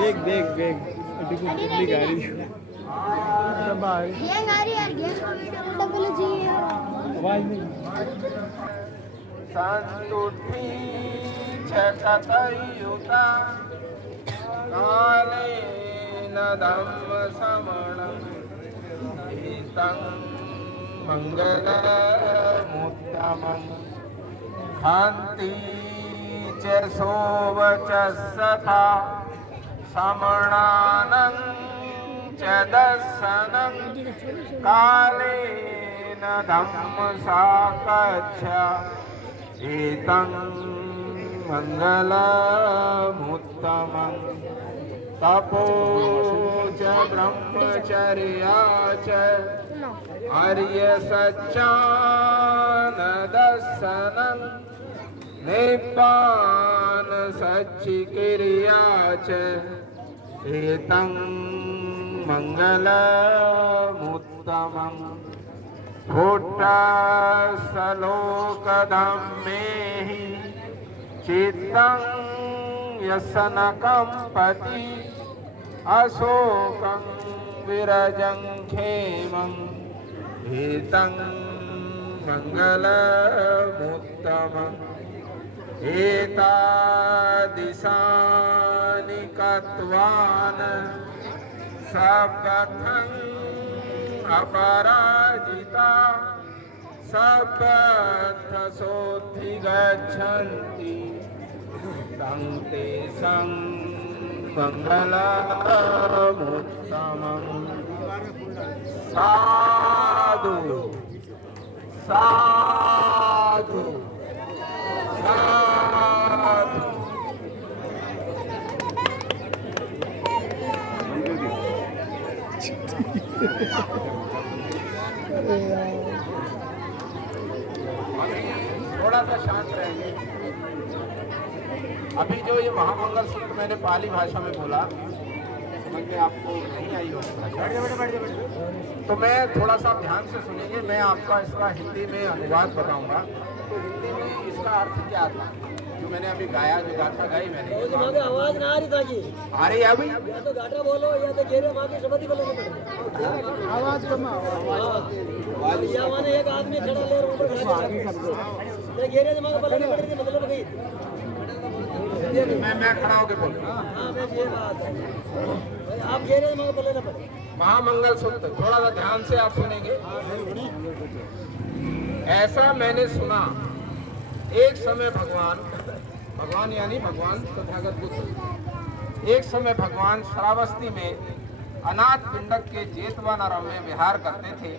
देख देख देख गाड़ी आवाज नहीं संतुठी छकतयुता कालेन धम्म समणं हितं मंगलमुत्तमं खान्ति च सोवचस्सथा समणानं च दर्शनं कालेन धम्म साकच्छ एतं मंगलमुत्तमं तपो च ब्रह्मचर्या च आर्यसच्चानदर्शनं निब्बान सच्चिक्रिया च एतं मंगलमुत्तमं भूतसलोकधम्मेहि चित्तं यसनकम्पति अशोकं विरजं क्षेमं हितं मंगलमुत्तमं एतादिशानि कत्वान् सपथं अपराजिता सपथसोऽधिगच्छन्ति तं तेषां मंगलमुत्तमं साधु साधु साधु। थोड़ा सा शांत रहेंगे। अभी जो ये महामंगल सूत्र मैंने पाली भाषा में बोला, समझ में आपको नहीं आई होगी भाषा, तो मैं थोड़ा सा ध्यान से सुनेंगे। मैं आपका इसका हिंदी में अनुवाद बताऊंगा। तो हिंदी में इसका अर्थ क्या था जो मैंने अभी गाया, जो गाथा गाई मैंने। आवाज ना आ रही था जी। आ रही है अभी? या तो गाटा बोलो या तो घेरे माँ की शब्द बोलो आवाज कम या माने एक आदमी खड़ा ले ऊपर खड़ा घेरे दिमाग बोलने पड़ रही मतलब गई। मैं खड़ा होकर बोल रहा हूँ। हाँ बस ये बात है, आप घेरे दिमाग बोलना पड़े। महामंगल सूत्र थोड़ा सा ध्यान से आप सुनेंगे। ऐसा मैंने सुना, एक समय भगवान यानी भगवान तथागत बुद्ध, एक समय भगवान श्रावस्ती में अनाथ पिंडक के जेतवनाराम में विहार करते थे।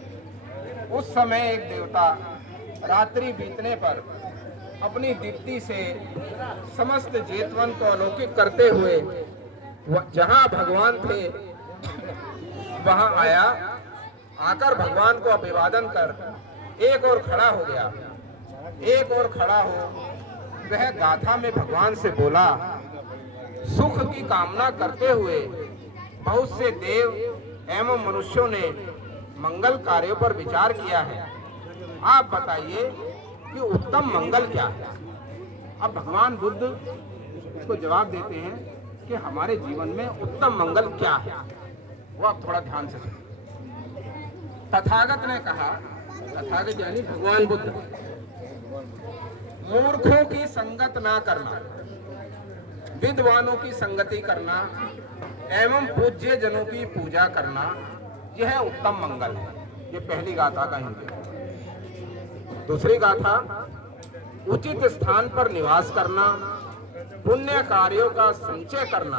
उस समय एक देवता रात्रि बीतने पर अपनी दीप्ति से समस्त जेतवन को अलौकिक करते हुए जहां भगवान थे वहां आया। आकर भगवान को अभिवादन कर एक और खड़ा हो गया। एक और खड़ा हो वह गाथा में भगवान से बोला, सुख की कामना करते हुए बहुत से देव एवं मनुष्यों ने मंगल कार्यों पर विचार किया है। आप बताइए कि उत्तम मंगल क्या है। अब भगवान बुद्ध इसको जवाब देते हैं कि हमारे जीवन में उत्तम मंगल क्या है, वो आप थोड़ा ध्यान से सुनिए। तथागत ने कहा, तथागत यानी भगवान बुद्ध, मूर्खों की संगत ना करना, विद्वानों की संगति करना एवं पूज्य जनों की पूजा करना, यह उत्तम मंगल है। ये पहली गाथा का हिंदी। दूसरी गाथा, उचित स्थान पर निवास करना, पुण्य कार्यों का संचय करना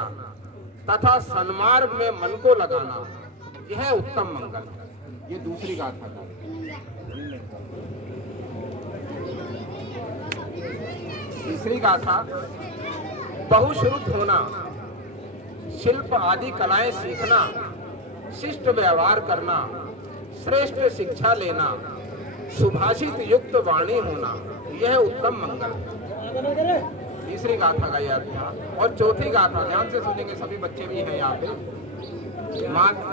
तथा सन्मार्ग में मन को लगाना, यह उत्तम मंगल है। ये दूसरी गाथा का। तीसरी गाथा, बहुश्रुत होना, शिल्प आदि कलाएं सीखना, शिष्ट व्यवहार करना, श्रेष्ठ शिक्षा लेना, सुभाषित युक्त वाणी होना, यह उत्तम मंगल है। तीसरी गाथा का यह था। और चौथी गाथा ध्यान से सुनेंगे, सभी बच्चे भी हैं यहाँ पे,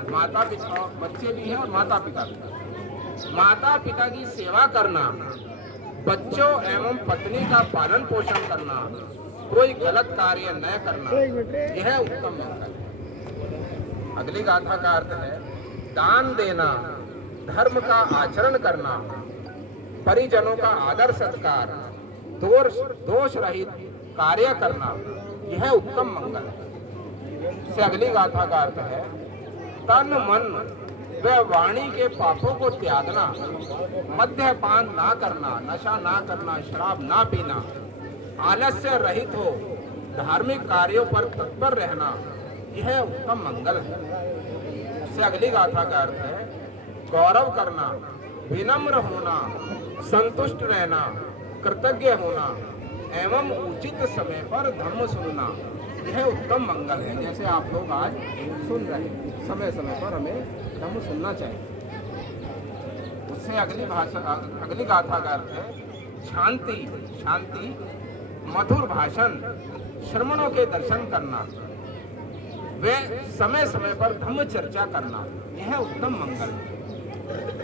माता पिता, बच्चे भी हैं और माता पिता भी। माता पिता की सेवा करना, बच्चों एवं पत्नी का पालन पोषण करना, कोई गलत कार्य न करना, यह उत्तम मंगल है। अगली गाथा का अर्थ है, दान देना, धर्म का आचरण करना, परिजनों का आदर सत्कार, दोष रहित कार्य करना, यह उत्तम मंगल है। से अगली गाथा का अर्थ है, तन मन व वाणी के पापों को त्यागना, मद्यपान ना करना, नशा ना करना, शराब ना पीना, आलस्य रहित हो धार्मिक कार्यों पर तत्पर रहना, यह उत्तम मंगल है। से अगली गाथा का अर्थ है, गौरव करना, विनम्र होना, संतुष्ट रहना, कृतज्ञ होना एवं उचित समय पर धर्म सुनना, यह उत्तम मंगल है। जैसे आप लोग आज सुन रहे हैं, समय समय पर हमें धर्म सुनना चाहिए। उससे अगली गाथा का अर्थ है, शांति, शांति, मधुर भाषण, श्रमणों के दर्शन करना, वे समय समय पर धम्म चर्चा करना, यह उत्तम मंगल है।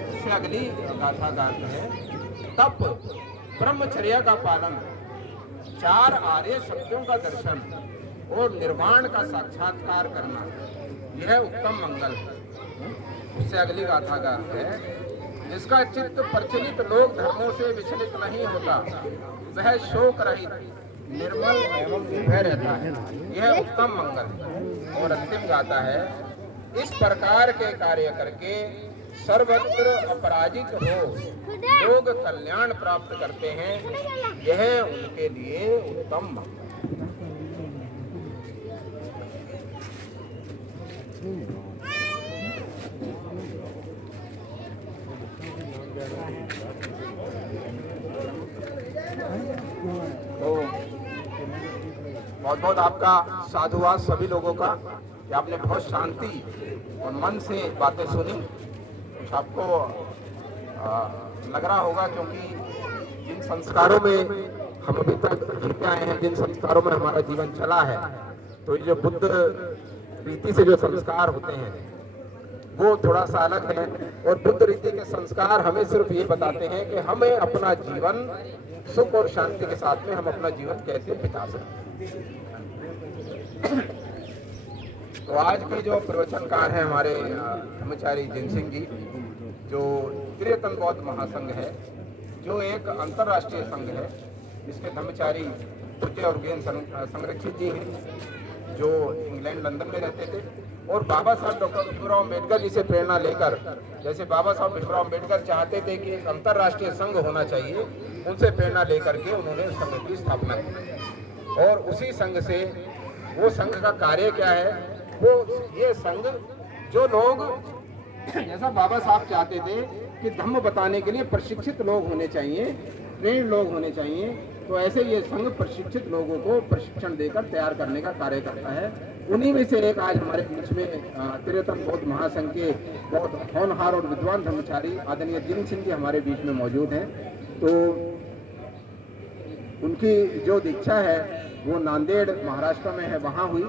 इससे अगली गाथा का अर्थ है, तप, ब्रह्मचर्य का पालन, चार आर्य शब्दों का दर्शन और निर्वाण का साक्षात्कार करना, यह उत्तम मंगल है। उससे अगली गाथा का अर्थ है, जिसका चित्त प्रचलित लोक धर्मों से विचलित नहीं होता, वह शोक रहित, निर्मल एवं निर्भय रहता है, यह उत्तम मंगल है। और अंतिम गाथा है, इस प्रकार के कार्य करके सर्वत्र अपराजित हो लोग कल्याण प्राप्त करते हैं, यह उनके लिए उत्तम मंगल। तो बहुत बहुत आपका साधुवाद सभी लोगों का कि आपने बहुत शांति और मन से बातें सुनी। कुछ आपको लग रहा होगा, क्योंकि जिन संस्कारों में हम अभी तक जीते आए हैं, जिन संस्कारों में हमारा जीवन चला है, तो ये जो बुद्ध रीति से जो संस्कार होते हैं वो थोड़ा सा अलग है। और बुद्ध रीति के संस्कार हमें सिर्फ ये बताते हैं कि हमें अपना जीवन सुख और शांति के साथ में हम अपना जीवन कैसे बिता सकते हैं। तो आज के जो प्रवचनकार हैं हमारे ब्रह्मचारी जिन सिंह जी, जो त्रियतन बौद्ध महासंघ है, जो एक अंतर्राष्ट्रीय संघ है, जिसके ब्रह्मचारी पूज्य और ज्ञान संरक्षित जी हैं, जो इंग्लैंड लंदन में रहते थे, और बाबा साहब डॉक्टर भीमराव अम्बेडकर जी से प्रेरणा लेकर, जैसे बाबा साहब भीमराव अम्बेडकर चाहते थे कि एक अंतर्राष्ट्रीय संघ होना चाहिए, उनसे प्रेरणा लेकर के उन्होंने संघ की स्थापना की। और उसी संघ से, वो संघ का कार्य क्या है, वो ये संघ जो लोग, जैसा बाबा साहब चाहते थे कि धम्म बताने के लिए प्रशिक्षित लोग होने चाहिए, ट्रेन लोग होने चाहिए, तो ऐसे ये संघ प्रशिक्षित लोगों को प्रशिक्षण देकर तैयार करने का कार्य करता है। उन्हीं में से एक आज हमारे बीच में तिरतम बौद्ध महासंघ के बहुत होनहार और विद्वान धर्मचारी आदरणीय जिन सिंह जी हमारे बीच में मौजूद हैं। तो उनकी जो दीक्षा है वो नांदेड़ महाराष्ट्र में है, वहाँ हुई,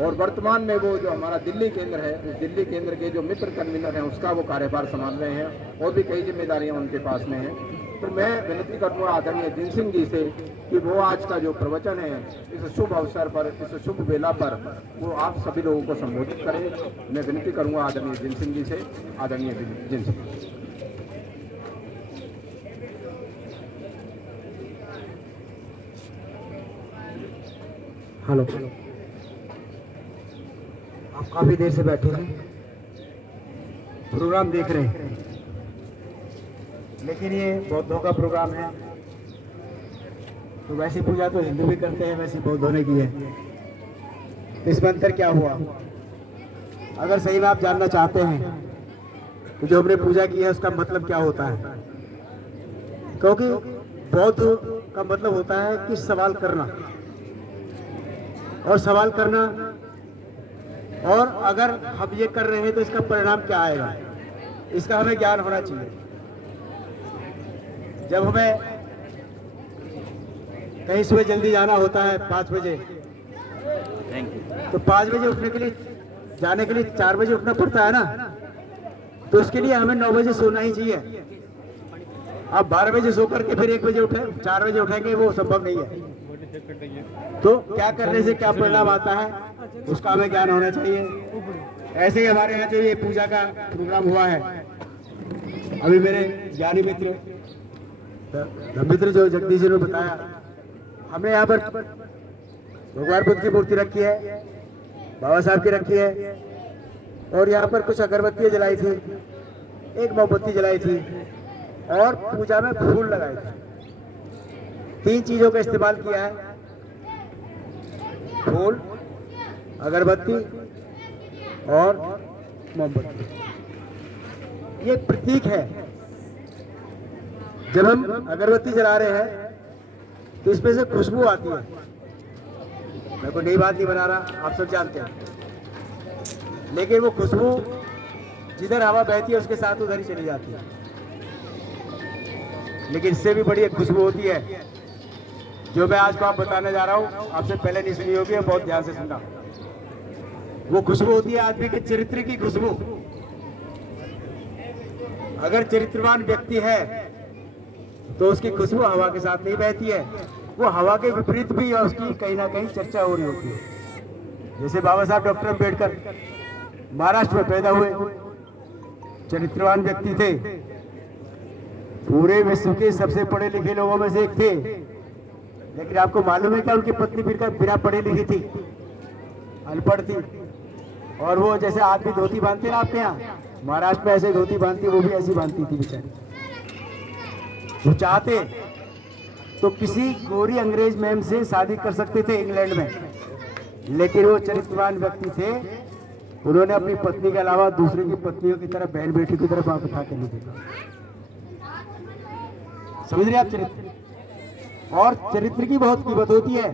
और वर्तमान में वो जो हमारा दिल्ली केंद्र है, उस दिल्ली केंद्र के जो मित्र कन्वीनर हैं उसका वो कार्यभार संभाल रहे हैं, और भी कई जिम्मेदारियां उनके पास में हैं। तो मैं विनती करूँगा आदरणीय जिन सिंह जी से कि वो आज का जो प्रवचन है इस शुभ अवसर पर, इस शुभ वेला पर वो आप सभी लोगों को संबोधित करें। मैं विनती करूँगा आदरणीय जिन सिंह जी से। आदरणीय जिन सिंह। हेलो, आप काफी देर से बैठे हैं, प्रोग्राम देख रहे हैं, लेकिन ये बौद्धों का प्रोग्राम है, तो वैसी पूजा तो हिंदू भी करते हैं, वैसी बौद्धों ने की है। तो इसमें अंतर क्या हुआ? अगर सही में आप जानना चाहते हैं तो जो हमने पूजा की है उसका मतलब क्या होता है, क्योंकि बौद्ध का मतलब होता है कि सवाल करना, और सवाल करना, और अगर हम ये कर रहे हैं तो इसका परिणाम क्या आएगा, इसका हमें ज्ञान होना चाहिए। जब हमें कहीं सुबह जल्दी जाना होता है 5 बजे, तो 5 बजे उठने के लिए, जाने के लिए 4 बजे उठना पड़ता है ना, तो उसके लिए हमें 9 बजे सोना ही चाहिए। आप 12 बजे सो करके फिर 1 बजे उठे, 4 बजे उठेंगे, वो संभव नहीं है। तो क्या करने से क्या परिणाम आता है उसका हमें ज्ञान होना चाहिए। ऐसे ही हमारे यहाँ जो ये पूजा का प्रोग्राम हुआ है, अभी मेरे ज्ञानी मित्र जो जगदीश जी ने बताया, हमने यहाँ पर भगवान बुद्ध की मूर्ति रखी है, बाबा साहब की रखी है, और यहाँ पर कुछ अगरबत्तियाँ जलाई थी, एक मोमबत्ती जलाई थी, और पूजा में फूल लगाए थे। 3 चीजों का इस्तेमाल किया है, फूल, अगरबत्ती और मोमबत्ती। ये प्रतीक है। जब हम अगरबत्ती जला रहे हैं तो इसमें से खुशबू आती है। मैं कोई नई बात नहीं बना रहा, आप सब जानते हैं, लेकिन वो खुशबू जिधर हवा बहती है उसके साथ उधर ही चली जाती है। लेकिन इससे भी बड़ी एक खुशबू होती है जो मैं आज को आप बताने जा रहा हूँ, आपसे पहले नहीं सुनी होगी, बहुत ध्यान से सुनना। वो खुशबू होती है आदमी के चरित्र की खुशबू। अगर चरित्रवान व्यक्ति है तो उसकी खुशबू हवा के साथ नहीं बहती है, वो हवा के विपरीत भी और उसकी कहीं ना कहीं चर्चा हो रही होती है। जैसे बाबा साहब डॉक्टर अम्बेडकर महाराष्ट्र में पैदा हुए, चरित्रवान व्यक्ति थे, पूरे विश्व के सबसे पढ़े लिखे लोगों में से एक थे। लेकिन आपको मालूम है क्या, उनकी पत्नी बिना पढ़ी लिखी थी, अनपढ़ थी, और वो जैसे आदमी धोती बांधते ना आपके यहाँ, महाराष्ट्र में ऐसे धोती बांधती, वो भी ऐसी बांधती थी बेचारी। वो चाहते तो किसी गोरी अंग्रेज मैम से शादी कर सकते थे इंग्लैंड में, लेकिन वो चरित्रवान व्यक्ति थे, उन्होंने अपनी पत्नी के अलावा दूसरे की पत्नियों की तरह, बहन बेटी की तरफ आंख उठा के नहीं देखा। समझ रहे आप? चरित्र, और चरित्र की बहुत कीमत होती है।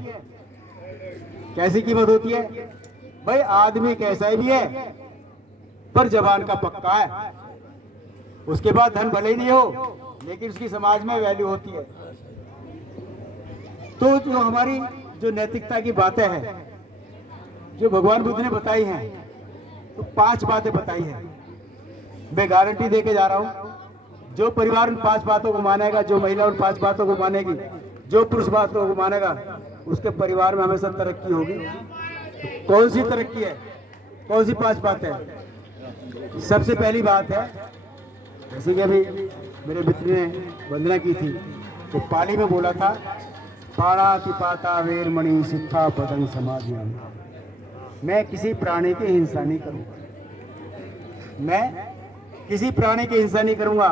कैसी कीमत होती है भाई? आदमी कैसा भी है पर जबान का पक्का है, उसके बाद धन भले ही नहीं हो लेकिन उसकी समाज में वैल्यू होती है। तो जो हमारी जो नैतिकता की बातें हैं जो भगवान बुद्ध ने बताई हैं, तो 5 बातें बताई हैं। मैं गारंटी देके जा रहा हूं, जो परिवार उन 5 बातों को मानेगा, जो महिला उन 5 बातों को मानेगी, जो पुरुष बातों को मानेगा, उसके परिवार में हमेशा तरक्की होगी। तो कौन सी तरक्की है? कौन सी 5 बातें हैं? सबसे पहली बात है, जैसे कि अभी मेरे मित्र ने वंदना की थी, तो पाली में बोला था, पाणातिपाता वेरमणि सिक्खा पदं समाधियामि। मैं किसी प्राणी की हिंसा नहीं करूंगा, मैं किसी प्राणी की हिंसा नहीं करूंगा।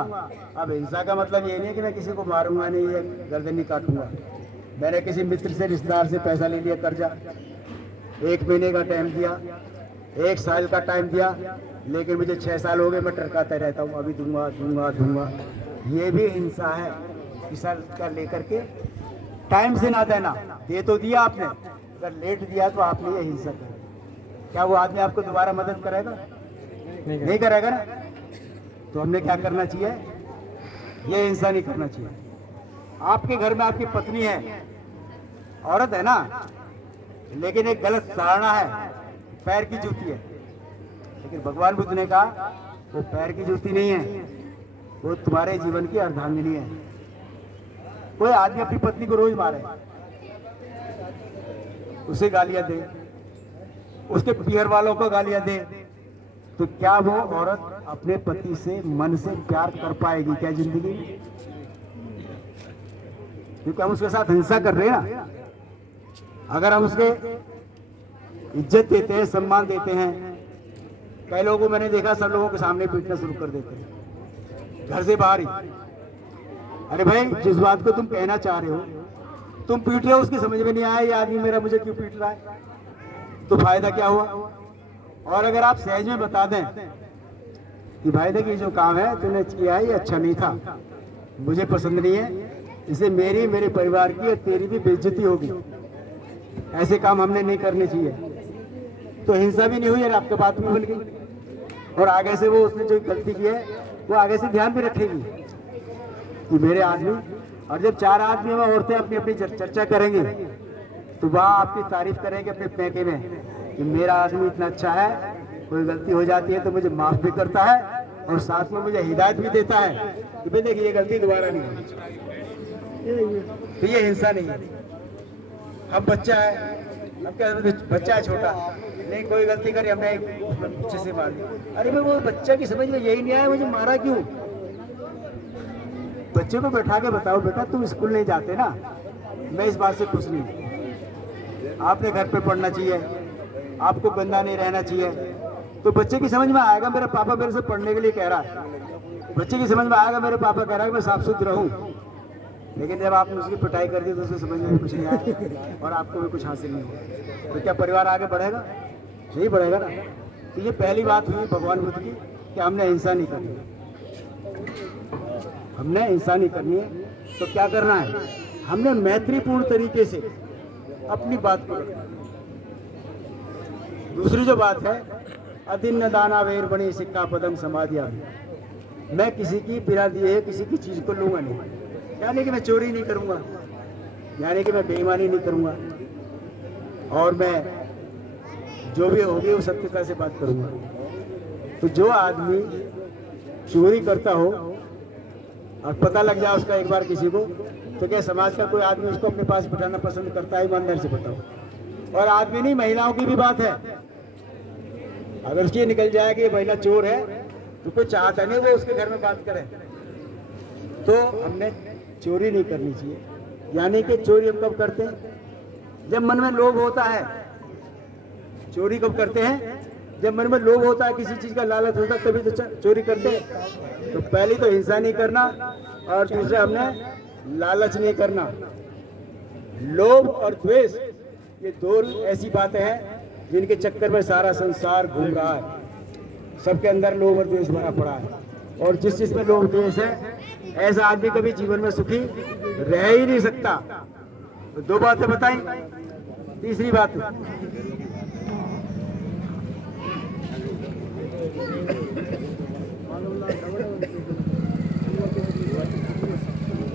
अब हिंसा का मतलब ये नहीं है कि मैं किसी को मारूंगा नहीं या गर्दन नहीं काटूंगा। मैंने किसी मित्र से, रिश्तेदार से पैसा ले लिया कर्जा, 1 महीने का टाइम दिया, 1 साल का टाइम दिया, लेकिन मुझे 6 साल हो गए, मैं टरकाता रहता हूँ, अभी दूंगा दूंगा दूंगा। ये भी हिंसा है। पैसा कर लेकर के टाइम से ना देना, दे तो दिया आपने, अगर लेट दिया तो आपने ये हिंसा कर। क्या वो आदमी आपको दोबारा मदद करेगा? नहीं करेगा ना। तो हमने क्या करना चाहिए? ये हिंसा नहीं करना चाहिए। आपके घर में आपकी पत्नी है, औरत है ना, लेकिन एक गलत धारणा है, पैर की जूती है। लेकिन भगवान बुद्ध ने कहा वो पैर की जूती नहीं है, वो तुम्हारे जीवन की अर्धांगिनी है। कोई आदमी अपनी पत्नी को रोज मारे, उसे गालियां दे, उसके पीहर वालों को गालियां दे, तो क्या वो औरत अपने पति से मन से प्यार कर पाएगी क्या जिंदगी में? क्योंकि हम उसके साथ हिंसा कर रहे हैं ना। अगर हम उसके इज्जत देते हैं, सम्मान देते हैं, कई लोगों को मैंने देखा सब लोगों के सामने पीटना शुरू कर देते हैं, घर से बाहर ही। अरे भाई, जिस बात को तुम कहना चाह रहे हो तुम पीट रहे हो, उसकी समझ में नहीं आया ये आदमी मेरा मुझे क्यों पीट रहा है, तो फायदा क्या हुआ? और अगर आप सहज में बता दें कि भाई देख ये जो काम है तूने किया है ये अच्छा नहीं था, मुझे पसंद नहीं है, इससे मेरी, मेरे परिवार की और तेरी भी बेइज्जती होगी, ऐसे काम हमने नहीं करने चाहिए, तो हिंसा भी नहीं हुई और आपकी बात भी बन गई। और आगे से वो उसने जो गलती की है वो आगे से ध्यान भी रखेगी कि मेरे आदमी। और जब चार आदमी में औरतें अपनी अपनी चर्चा करेंगे तो वह आपकी तारीफ करेंगे अपने पैके में कि मेरा आदमी इतना अच्छा है, कोई गलती हो जाती है तो मुझे माफ भी करता है और साथ में मुझे हिदायत भी देता है कि भाई देखिए ये गलती दोबारा नहीं होगी। तो ये हिंसा नहीं है। हम बच्चा है, हम क्या बच्चा है छोटा, नहीं कोई गलती करी हमने अच्छे से मार दिया, अरे भाई वो बच्चा की समझ में यही नहीं आया मुझे मारा क्यों? बच्चे को बैठा के बताओ बेटा तुम स्कूल नहीं जाते ना, मैं इस बात से खुश नहीं, आपने घर पे पढ़ना चाहिए, आपको गंदा नहीं रहना चाहिए, तो बच्चे की समझ में आएगा मेरा पापा मेरे से पढ़ने के लिए कह रहा है, बच्चे की समझ में आएगा मेरे पापा कह रहा है मैं साफ सुथरा रहूं। लेकिन जब आपने उसकी पिटाई कर दी तो उसको समझ में कुछ नहीं आया और आपको भी कुछ हासिल नहीं हुआ, तो क्या परिवार आगे बढ़ेगा? नहीं बढ़ेगा ना। तो ये पहली बात हुई भगवान बुद्ध की कि हमने हिंसा नहीं करनी, हमने हिंसा नहीं करनी है। तो क्या करना है? हमने मैत्रीपूर्ण तरीके से अपनी बात को रखना। दूसरी जो बात है, अदिन्न दाना वेर बणी सिक्का पदम समाधिया, मैं किसी की बिना दिए किसी की चीज को लूंगा नहीं, यानी कि मैं चोरी नहीं करूंगा, यानी कि मैं बेईमानी नहीं करूंगा, और मैं जो भी होगी वो सत्यता से बात करूंगा। तो जो आदमी चोरी करता हो और पता लग जाए उसका एक बार किसी को, तो क्या समाज का कोई आदमी उसको अपने पास बिठाना पसंद करता है? ईमानदारी से बताओ। और आदमी नहीं, महिलाओं की भी बात है, अगर उसकी निकल जाए कि ये महिला चोर है तो कोई चाहता नहीं वो उसके घर में बात करे। तो हमने चोरी नहीं करनी चाहिए। यानी कि चोरी हम कब करते हैं? जब मन में लोभ होता है। चोरी कब करते हैं? जब मन में लोभ होता है, किसी चीज का लालच होता है, तभी तो चोरी करते हैं। तो पहली तो हिंसा नहीं करना, और दूसरा हमने लालच नहीं करना। लोभ और द्वेष ये दो ऐसी बातें हैं जिनके चक्कर में सारा संसार घूम रहा है। सबके अंदर लोभ और द्वेष भरा पड़ा है, और जिस चीज में लोभ द्वेष है ऐसा आदमी कभी जीवन में सुखी रह ही नहीं सकता। तो दो बातें बताई। तीसरी बात,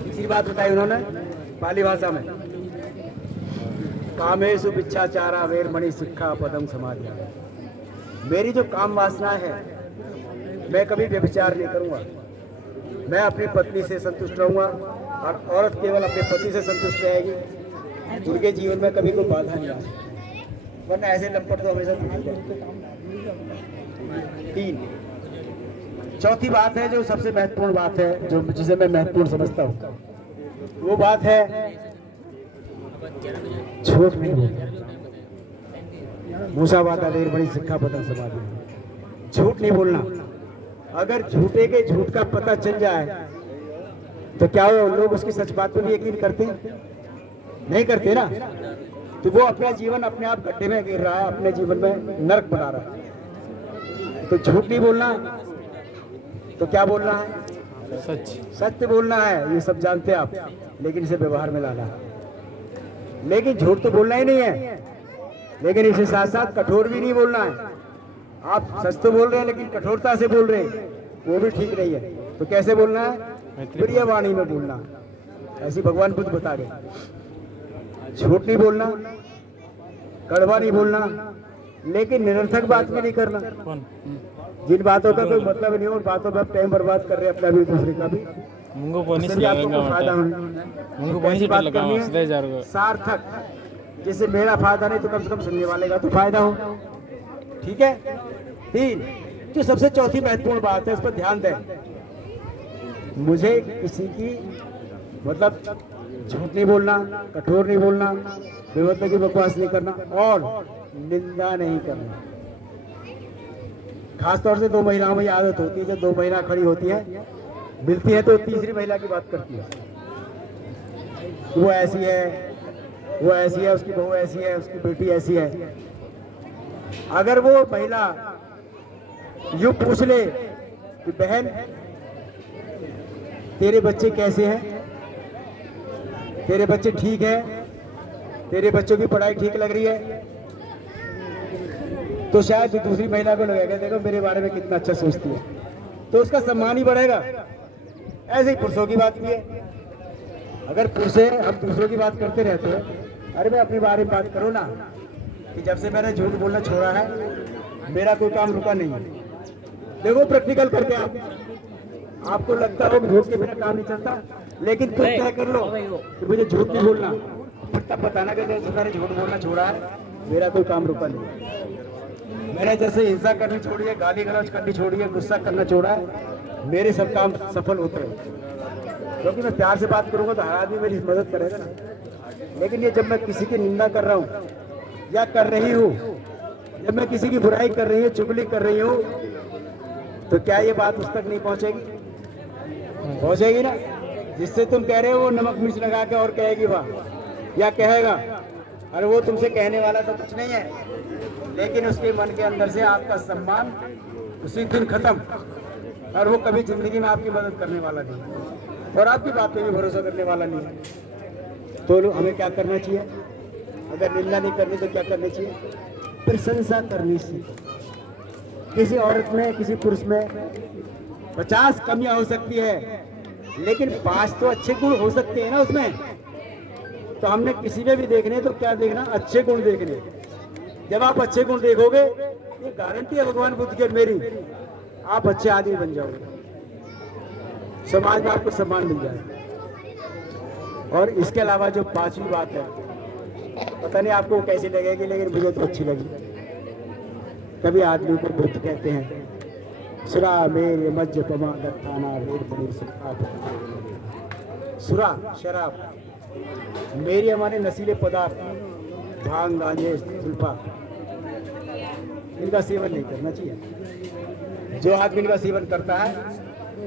तीसरी बात बताई उन्होंने पाली भाषा में, कामेषु भिक्षाचारा वेरमणि सिक्खा पदम समाधिया। मेरी जो काम वासना है, मैं कभी व्यभिचार नहीं करूंगा, मैं अपनी पत्नी से संतुष्ट रहूंगा, और औरत केवल अपने पति से संतुष्ट रहेगी, उनके जीवन में कभी कोई बाधा नहीं आ सकती, वरना ऐसे लंपट तो हमेशा दुखी रहते। तीन, चौथी बात है जो सबसे महत्वपूर्ण बात है, जो जिसे मैं महत्वपूर्ण समझता हूँ, वो बात है झूठ नहीं बोलना। मूसावादा देर बड़ी सिक्खा पदम समाधि, झूठ नहीं बोलना। अगर झूठे के झूठ का पता चल जाए तो क्या वो लोग उसकी सच बात पर भी यकीन करते हैं? नहीं करते ना। तो वो अपना जीवन अपने आप गड्ढे में गिर रहा है, अपने जीवन में नरक बना रहा है। तो झूठ नहीं बोलना, तो क्या बोलना है? सच, सत्य बोलना है। ये सब जानते हैं आप, लेकिन इसे व्यवहार में लाना है। लेकिन झूठ तो बोलना ही नहीं है, लेकिन इसके साथ साथ कठोर भी नहीं बोलना है। आप सच तो बोल रहे हैं लेकिन कठोरता से बोल रहे हैं, वो भी ठीक नहीं है। तो कैसे बोलना है? प्रिय वाणी में बोलना। ऐसे भगवान बुद्ध बता गए। झूठ नहीं बोलना, कड़वा नहीं बोलना, लेकिन निरर्थक बात भी नहीं करना। जिन बातों का कोई मतलब नहीं हो, उन बातों पर टाइम बर्बाद कर रहे हैं अपना भी दूसरे का भी, उससे भी आपको कोई फायदा नहीं। बात करनी है सार्थक, जैसे मेरा फायदा नहीं तो कम से कम सुनने वाले का तो फायदा हो। ठीक है। 3 जो सबसे चौथी महत्वपूर्ण बात है, उस पर ध्यान दें। मुझे किसी की मतलब झूठ नहीं बोलना, कठोर नहीं बोलना, बेवजह की बकवास नहीं करना और निंदा नहीं करना। खासतौर से 2 महिलाओं में आदत होती है, जब 2 महिला खड़ी होती है मिलती है तो तीसरी महिला की बात करती है। वो ऐसी है, वो ऐसी है, उसकी बहू ऐसी है, उसकी बेटी ऐसी है। अगर वो महिला यूं पूछ ले कि बहन तेरे बच्चे कैसे हैं, तेरे बच्चे ठीक है, तेरे बच्चों की पढ़ाई ठीक लग रही है, तो शायद दूसरी महिला को लगेगा देखो मेरे बारे में कितना अच्छा सोचती है, तो उसका सम्मान ही बढ़ेगा। ऐसे ही पुरुषों की बात भी है। अगर पुरुष हम दूसरों की बात करते रहते हैं, अरे मैं अपने बारे में बात करो ना कि जब से मैंने झूठ बोलना छोड़ा है मेरा कोई काम रुका नहीं है। देखो प्रैक्टिकल करके आपको लगता हो कि झूठ के बिना काम नहीं चलता, लेकिन तुम तय कर लो कि मुझे झूठ नहीं बोलना, तब बताना कि जैसे मैंने झूठ बोलना छोड़ा है मेरा कोई काम रुका नहीं। मैंने जैसे हिंसा करनी छोड़ी है, गाली गलौज करनी छोड़ी है, गुस्सा करना छोड़ा है, मेरे सब काम सफल होते हैं। क्योंकि मैं प्यार से बात करूंगा तो हर आदमी मेरी मदद करेगा ना। लेकिन ये जब मैं किसी की निंदा कर रहा हूँ या कर रही हूँ, जब मैं किसी की बुराई कर रही हूँ, चुगली कर रही हूँ, तो क्या ये बात उस तक नहीं पहुंचेगी? पहुंचेगी ना। जिससे तुम कह रहे हो वो नमक मिर्च लगा के और कहेगी वाह, या कहेगा अरे वो तुमसे कहने वाला तो कुछ नहीं है, लेकिन उसके मन के अंदर से आपका सम्मान उसी दिन खत्म, और वो कभी जिंदगी में आपकी मदद करने वाला नहीं और आपकी बात पे भी भरोसा करने वाला नहीं है। तो हमें क्या करना चाहिए? अगर निंदा नहीं करनी तो क्या करनी चाहिए? प्रशंसा करनी चाहिए। किसी औरत में, किसी पुरुष में 50 कमियां हो सकती है, लेकिन 5 तो अच्छे गुण हो सकते हैं ना उसमें। तो हमने किसी में भी देखने तो क्या देखना? अच्छे गुण देखने। जब आप अच्छे गुण देखोगे, ये गारंटी है भगवान बुद्ध की मेरी, आप अच्छे आदमी बन जाओगे, समाज में आपको सम्मान मिल जाएगा। और इसके अलावा जो 5वीं बात है, पता नहीं आपको कैसी लगेगी, लेकिन मुझे तो अच्छी लगी। कभी आदमी को बुद्ध कहते हैं सुरा मेरे मध्य पमा दत्ताना रेड पनीर सुरा शराब, मेरी हमारे नशीले पदार्थ भांग गांजे सुल्फा, इनका सेवन नहीं करना चाहिए। जो आदमी इनका सेवन करता है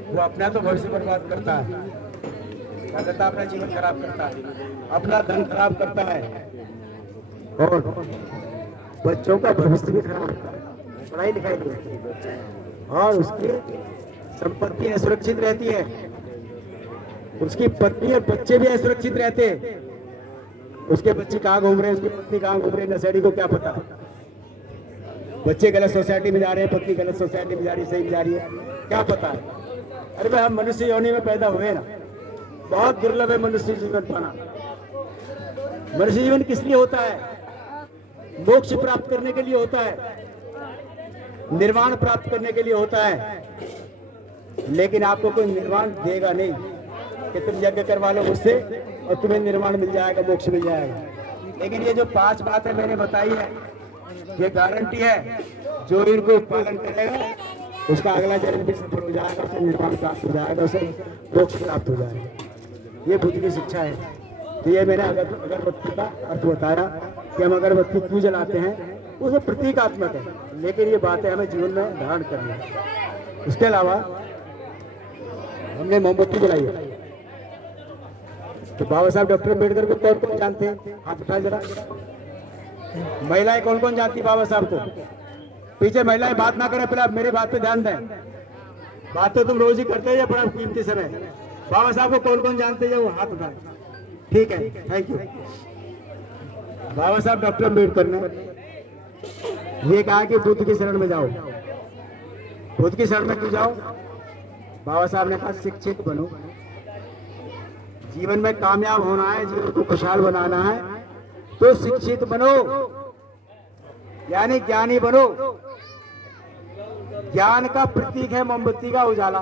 वो अपना तो भविष्य बर्बाद करता है, क्या करता है? अपना जीवन खराब करता है, अपना धन खराब करता है और बच्चों का भविष्य भी खराब करता है, पढ़ाई लिखाई नहीं होती है और उसकी संपत्ति असुरक्षित रहती है, उसकी पत्नी और बच्चे भी असुरक्षित रहते हैं। उसके बच्चे कहाँ घूम रहे हैं, उसकी पत्नी कहाँ घूम रही है, नशेड़ी को क्या पता? बच्चे गलत सोसाइटी में जा रहे हैं, पत्नी गलत सोसाइटी में जा रही है, सही जा रही है, क्या पता है? अरे भाई हम मनुष्य योनि में पैदा हुए ना, बहुत दुर्लभ है मनुष्य जीवन पाना। मनुष्य जीवन किस लिए होता है? मोक्ष प्राप्त करने के लिए होता है, निर्वाण प्राप्त करने के लिए होता है। लेकिन आपको कोई निर्वाण देगा नहीं कि तुम यज्ञ करवा लो मुझसे और तुम्हें निर्वाण मिल जाएगा, मोक्ष मिल जाएगा। लेकिन ये जो 5 बातें मैंने बताई है, ये गारंटी है जो इनको पालन करेगा उसका अगला जन्म भी सफल हो जाएगा, उसे निर्वाण प्राप्त हो जाएगा, उसे मोक्ष प्राप्त हो जाएगा। ये बुद्ध की शिक्षा है। तो ये मैंने अगरबत्ती का अर्थ बताया कि हम अगरबत्ती क्यों जलाते हैं, वो प्रतीकात्मक है, लेकिन ये बातें हमें जीवन में धारण करनी है। उसके अलावा हमने मोमबत्ती जलाई है। तो बाबा साहब डॉक्टर अम्बेडकर को कौन कौन जानते हैं? हाथ उठाए जरा। महिलाएं कौन कौन जानती बाबा साहब को? पीछे महिलाएं बात ना करें, पहले आप मेरी बात पे ध्यान दें। बात तो तुम रोज ही करते हैं, बड़ा कीमती समय। बाबा साहब को कौन कौन जानते हैं? वो हाथ उठाए। ठीक है, थैंक यू। बाबा साहब डॉक्टर अम्बेडकर ने ये कहा कि बुद्ध की शरण में जाओ। बुद्ध की शरण में क्यों जाओ? बाबा साहब ने कहा शिक्षित बनो। जीवन में कामयाब होना है, जीवन को खुशहाल बनाना है तो शिक्षित बनो, यानी ज्ञानी बनो। ज्ञान का प्रतीक है मोमबत्ती का उजाला,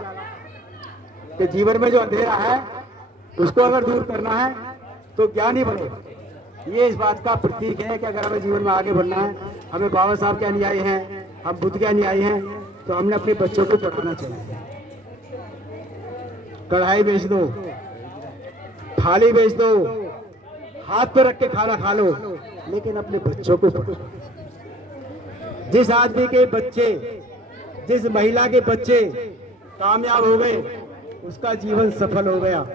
कि जीवन में जो अंधेरा है उसको अगर दूर करना है तो ज्ञानी बनो। ये इस बात का प्रतीक है कि अगर हमें जीवन में आगे बढ़ना है, हमें बाबा साहब के अनुयायी हैं, हम बुद्ध के अनुयायी हैं, तो हमने अपने बच्चों को पढ़ाना चाहिए। कढ़ाई बेच दो, थाली बेच दो, हाथ पे रख के खाना खा लो, लेकिन अपने बच्चों को पढ़ो। जिस आदमी के बच्चे, जिस महिला के बच्चे कामयाब हो गए, उसका जीवन सफल हो गया।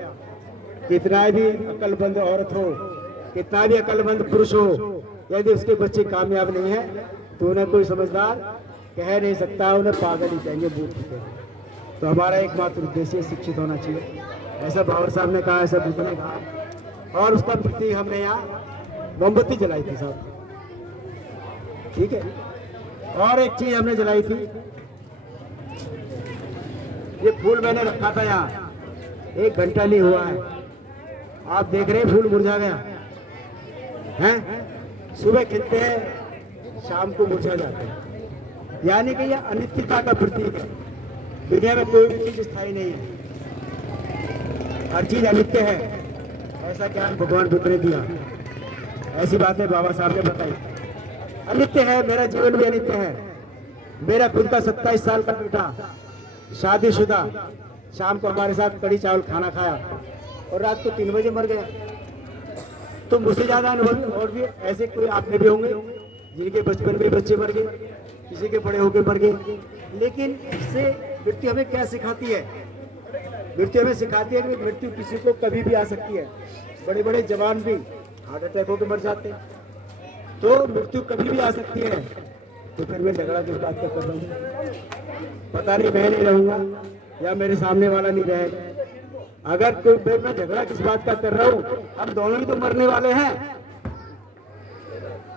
कितना भी अक्लमंद औरत हो, कितना भी अक्लमंद पुरुष हो, यदि उसके बच्चे कामयाब नहीं है तो उन्हें कोई समझदार कह नहीं सकता, उन्हें पागल ही कहेंगे, बूढ़ कहेंगे। तो हमारा एकमात्र उद्देश्य शिक्षित होना चाहिए, ऐसा बाबा साहब ने कहा, ऐसा बुद्ध ने कहा। और उसका प्रतीक हमने यहाँ मोमबत्ती जलाई थी साहब, ठीक है। और एक चीज हमने जलाई थी, ये फूल मैंने रखा था यहाँ, 1 घंटा नहीं हुआ है, आप देख रहे हैं फूल मुरझा गया हैं। सुबह खिलते हैं, शाम को मुरझा जाते हैं, यानी कि यह अनित्यता का प्रतीक है। दुनिया में कोई भी चीज स्थायी नहीं है, हर चीज अनित्य है। ऐसा ज्ञान भगवान बुद्ध ने दिया, ऐसी बातें बाबा साहब ने बताई। अनित्य है, मेरा जीवन भी अनित्य है। मेरा खुद का 27 साल का बेटा शादीशुदा शाम को हमारे साथ कड़ी चावल खाना खाया और रात को 3 बजे मर गया। तो मुझसे ज्यादा अनुभवी और भी ऐसे कोई आप में भी होंगे जिनके बचपन में बच्चे मर गए, किसी के बड़े होकर मर गए। लेकिन इससे मृत्यु हमें क्या सिखाती है? मृत्यु हमें सिखाती है कि मृत्यु किसी को कभी भी आ सकती है। बड़े बड़े जवान भी हार्ट अटैक होकर मर जाते हैं, तो मृत्यु कभी भी आ सकती है। तो फिर मैं झगड़ा किस बात का कर रहा हूँ? पता नहीं मैं नहीं रहूंगा या मेरे सामने वाला नहीं रहेगा। अगर कोई मैं झगड़ा किस बात का कर रहा हूँ? हम दोनों ही तो मरने वाले हैं,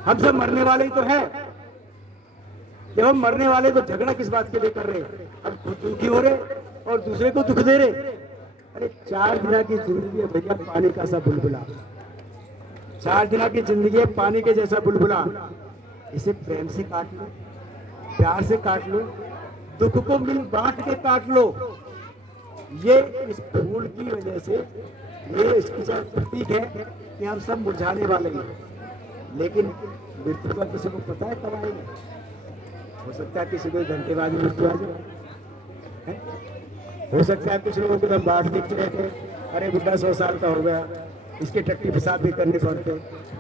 हम सब मरने वाले ही तो हैं। जब हम मरने वाले तो झगड़ा किस बात के लिए कर रहे? हम खुद दुखी हो रहे और दूसरे को दुख दे रहे। अरे 4 दिन की जिंदगी है भैया, पानी का सा बुलबुला। 4 दिन की जिंदगी है पानी के जैसा बुलबुला। इसे प्रेम से काट लो, प्यार से काट लो, दुख को मिल बांट के काट लो। ये इस फूल की वजह से ये इसकी प्रतीक है कि हम सब मुरझाने वाले हैं। लेकिन मृत्यु का किसी को पता है कब आएगा? हो सकता है किसी को घंटे बाद मृत्यु आ जाए, हो सकता है कुछ लोगों को हम बाढ़ दिख रहे थे, अरे बुढ़ा 100 साल का हो गया, इसके टट्टी पेशाब भी करने पड़ते,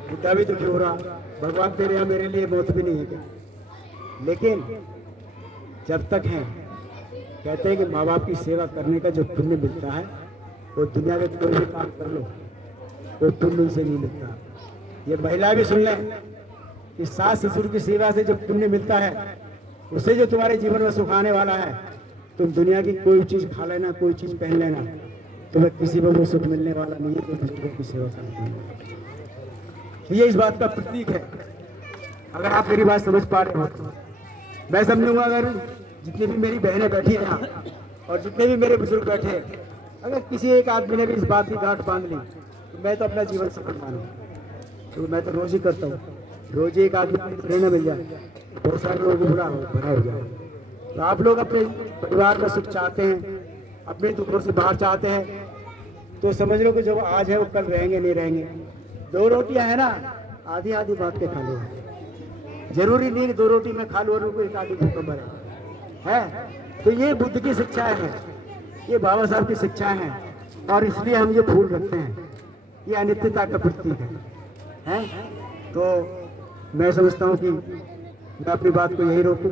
बुढ़ा भी दुखी हो रहा। भगवान तेरे यहाँ मेरे लिए मौत भी नहीं है क्या? लेकिन जब तक है, कहते हैं कि माँ बाप की सेवा करने का जो पुण्य मिलता है वो दुनिया में कोई भी काम कर लो वो पुण्य से नहीं मिलता। ये महिला भी सुन लें कि सास ससुर की सेवा से जो पुण्य मिलता है उससे जो तुम्हारे जीवन में सुख आने वाला है, तुम दुनिया की कोई चीज खा लेना, कोई चीज पहन लेना, तुम्हें किसी में वो सुख मिलने वाला नहीं है। तो दूसरों की सेवा करना, तो ये इस बात का प्रतीक है। अगर आप मेरी बात समझ पा रहे हो तो मैं समझूंगा। अगर जितनी भी मेरी बहनें बैठी हैं यहाँ और जितने भी मेरे बुजुर्ग बैठे हैं, अगर किसी एक आदमी ने भी इस बात की गांठ बांध ली तो मैं तो अपना जीवन सफल मानूं। तो मैं तो रोज ही करता हूँ, रोज एक आदमी को प्रेरणा मिल जाए, बहुत सारे लोगों को भरा हो जाए। तो आप लोग अपने परिवार में सुख चाहते हैं, अपने दुखों से बाहर चाहते हैं, तो समझ लो कि जो आज है वो कल रहेंगे नहीं रहेंगे। 2 रोटियां है ना, आधी आधी बांट के खा लो। जरूरी नहीं कि 2 रोटी में खा लो और कोई एक आधी भूख है। तो ये बुद्ध की शिक्षाएं हैं, ये बाबा साहब की शिक्षाएं हैं, और इसलिए हम ये फूल रखते हैं। ये अनित्यता का प्रतीक है। तो मैं समझता हूँ कि मैं अपनी बात को यही रोकूं,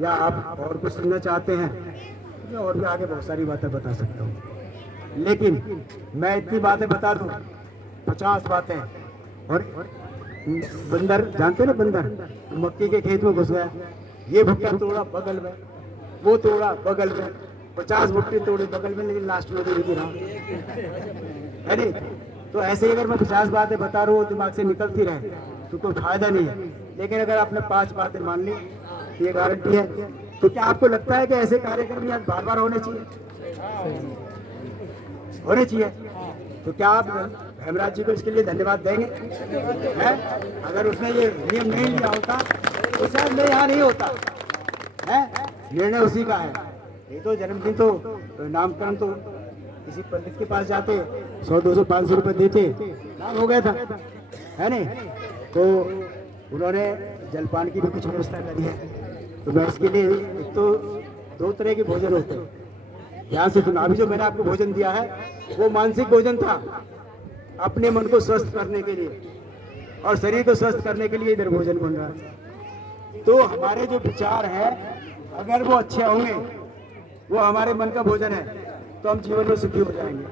या आप और कुछ सुनना चाहते हैं मैं और भी आगे बहुत सारी बातें बता सकता हूँ, लेकिन मैं इतनी बातें बता दूं, 50 बातें। और बंदर जानते ना, बंदर मक्की के खेत में घुस गया, ये भुट्टा तोड़ा बगल में, वो तोड़ा बगल में, 50 भुट्टे तोड़े बगल में, लेकिन लास्ट में भी गिरा है नहीं। तो ऐसे ही अगर मैं 50 बातें बता रहा हूँ दिमाग से निकलती रहे तो कोई फायदा नहीं है। लेकिन अगर आपने 5 बातें मान ली तो ये गारंटी है। तो क्या आपको लगता है कि ऐसे कार्यक्रम आज बार बार होने चाहिए? होने चाहिए। तो क्या आप हेमराज जी को इसके लिए धन्यवाद देंगे? है? अगर उसने ये नियम नहीं लिया होता तो शायद मैं यहाँ नहीं होता है। निर्णय उसी का है। ये तो जन्मदिन तो नामकरण तो किसी पंडित के पास जाते 100, 200, 500 रुपए देते, नाम हो गया था, है नहीं? तो उन्होंने जलपान की भी कुछ व्यवस्था करी है। तो मैं इसके लिए एक तो 2 तरह के भोजन होते हैं, ध्यान से सुना। अभी जो मैंने आपको भोजन दिया है वो मानसिक भोजन था, अपने मन को स्वस्थ करने के लिए और शरीर को स्वस्थ करने के लिए इधर भोजन बन रहा है। तो हमारे जो विचार हैं अगर वो अच्छे होंगे, वो हमारे मन का भोजन है, तो हम जीवन में सुखी हो जाएंगे।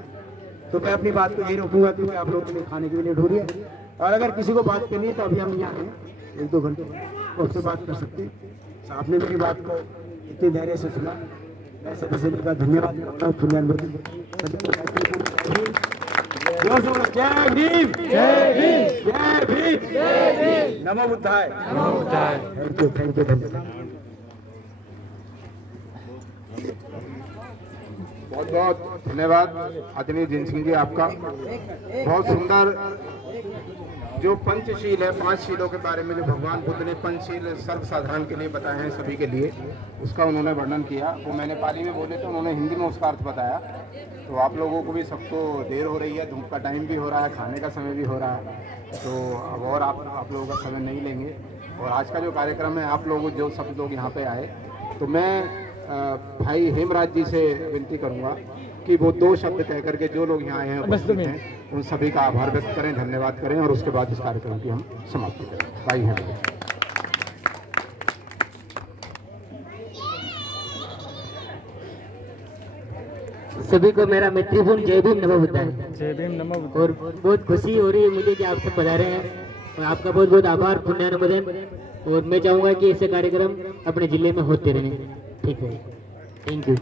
तो मैं अपनी बात को यही रोकूंगा क्योंकि आप लोगों के लिए खाने के लिए ढूंढ है। और अगर किसी को बात करनी है तो अभी हम यहाँ हैं, 1-2 घंटे उससे बात कर सकते हैं। आपने मेरी बात को इतने धैर्य से सुना, मैं सभी का धन्यवाद करता हूँ। जय भीम, जय भीम, जय भीम, जय भीम, नमो बुद्धाय, नमो बुद्धाय। थैंक यू, धन्यवाद। बहुत बहुत धन्यवाद आदरणीय जिन सिंह जी आपका। बहुत सुंदर जो पंचशील है, 5 शीलों के बारे में जो भगवान बुद्ध ने पंचशील सर्वसाधारण के लिए बताए हैं, सभी के लिए, उसका उन्होंने वर्णन किया। वो मैंने पाली में बोले तो उन्होंने हिंदी में उसका अर्थ बताया। तो आप लोगों को भी सबको देर हो रही है, धूप का टाइम भी हो रहा है, खाने का समय भी हो रहा है, तो अब और आप लोगों का समय नहीं लेंगे। और आज का जो कार्यक्रम है, आप लोग जो सब लोग यहाँ पे आए, तो मैं भाई हेमराज जी से विनती करूंगा कि वो 2 शब्द कह करके जो लोग यहाँ आए हैं उपस्थित हैं उन सभी का आभार व्यक्त करें, धन्यवाद करें और उसके बाद इस कार्यक्रम की हम समाप्ति करें। भाई हेमराज। सभी को मेरा मैत्रीपूर्ण जय भीम नमो बुद्धाय। जय भीम, नमो बुद्धाय। और बहुत खुशी हो रही है मुझे कि आप सब पधारे हैं और आपका बहुत बहुत आभार, पुण्यानुमोदन। और मैं चाहूँगा कि ऐसे कार्यक्रम अपने जिले में होते रहें। ठीक है, थैंक यू।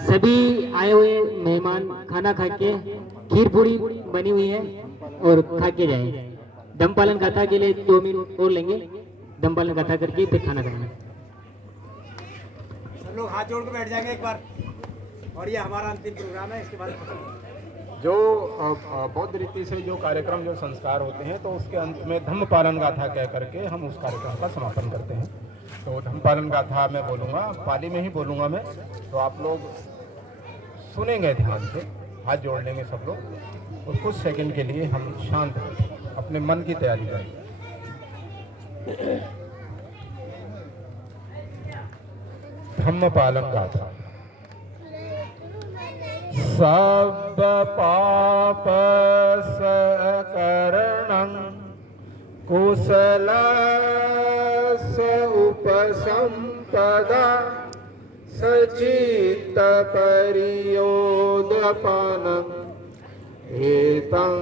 सभी आए हुए मेहमान खाना खा के, खीर पूरी बनी हुई है और खा के जाए। दम पालन गाथा के लिए 2 मिनट और लेंगे, दम पालन गाथा करके फिर खाना खाएंगे। सब लोग हाथ जोड़ के बैठ जाएंगे एक बार, और ये हमारा अंतिम प्रोग्राम है। इसके बाद जो बौद्ध रीति से जो कार्यक्रम, जो संस्कार होते हैं, तो उसके अंत में धम्म पालन गाथा कह करके हम उस कार्यक्रम का समापन करते हैं। तो धम्म पालन गाथा मैं बोलूँगा, पाली में ही बोलूँगा मैं, तो आप लोग सुनेंगे ध्यान से, हाथ जोड़ लेंगे सब लोग, और कुछ सेकंड के लिए हम शांत रहें, अपने मन की तैयारी करें। धम्म पालन गाथा। सब पाप सकरणं कुशलस्य उपसंपदा सचित्त परियोदपानं एतं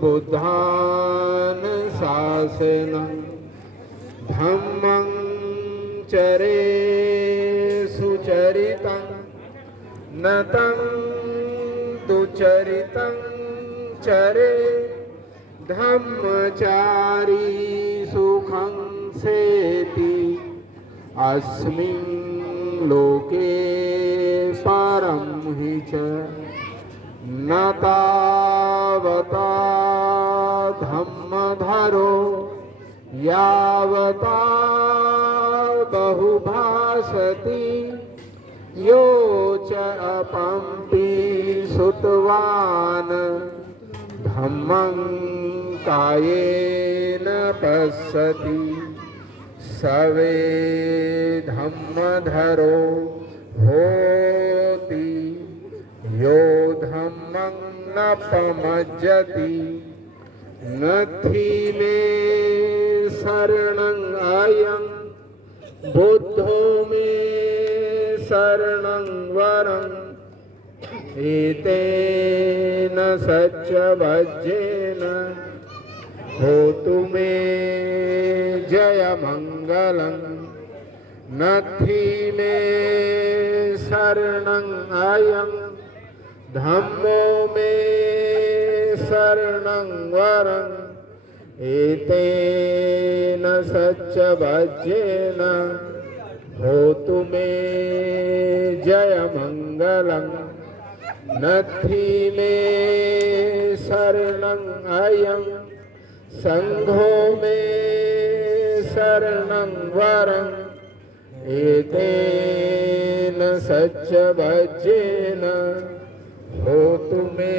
बुद्धान शासनं धम्मं चरे सुचरितं नतं दुचरितं चरे धम्मचारी सुखं सेति अस्मिन् लोके परं हि च न तावता धम्मधरो यावता बहुभाषति यो च अपम्पि सुतवान् धम्मं कायेन पश्यति सवे धम्मधरो होति यो धम्मं न पमज्जति नथि मे शरणं अयं बुद्धो मे शरणं वरम् एतेन सच्चवज्जेन होतु मे जयमङ्गलं नथि मे शरणं अयं धम्मो मे शरणं वरं एतेन सच्च भज्येन होतु मे जय मंगलं नथी मे शरणं अयं संघो मे शरणं वरं एतेन सच्च भज्येन होतु मे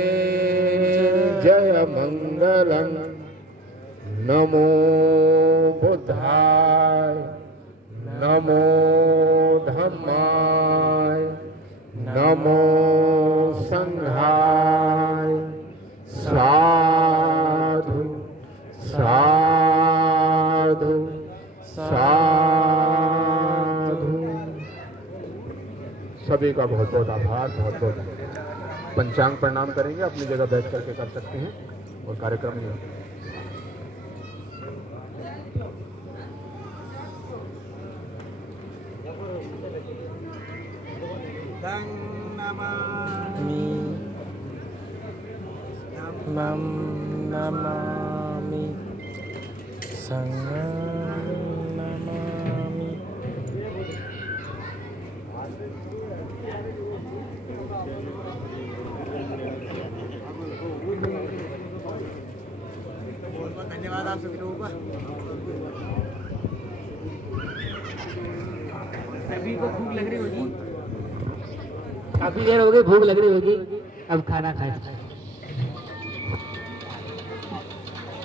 जय मंगलं नमो बुद्धाय नमो धम्माय नमो संघाय साधु साधु साधु। सभी का बहुत बहुत आभार, बहुत बहुत पंचांग प्रणाम करेंगे, अपनी जगह बैठ करके कर सकते हैं और कार्यक्रम में मम नमामि संघं नमामि। धन्यवाद आप सभी लोगों का। सभी को भूख लग रही होगी, काफी देर हो गई, भूख लग रही होगी, अब खाना खाए।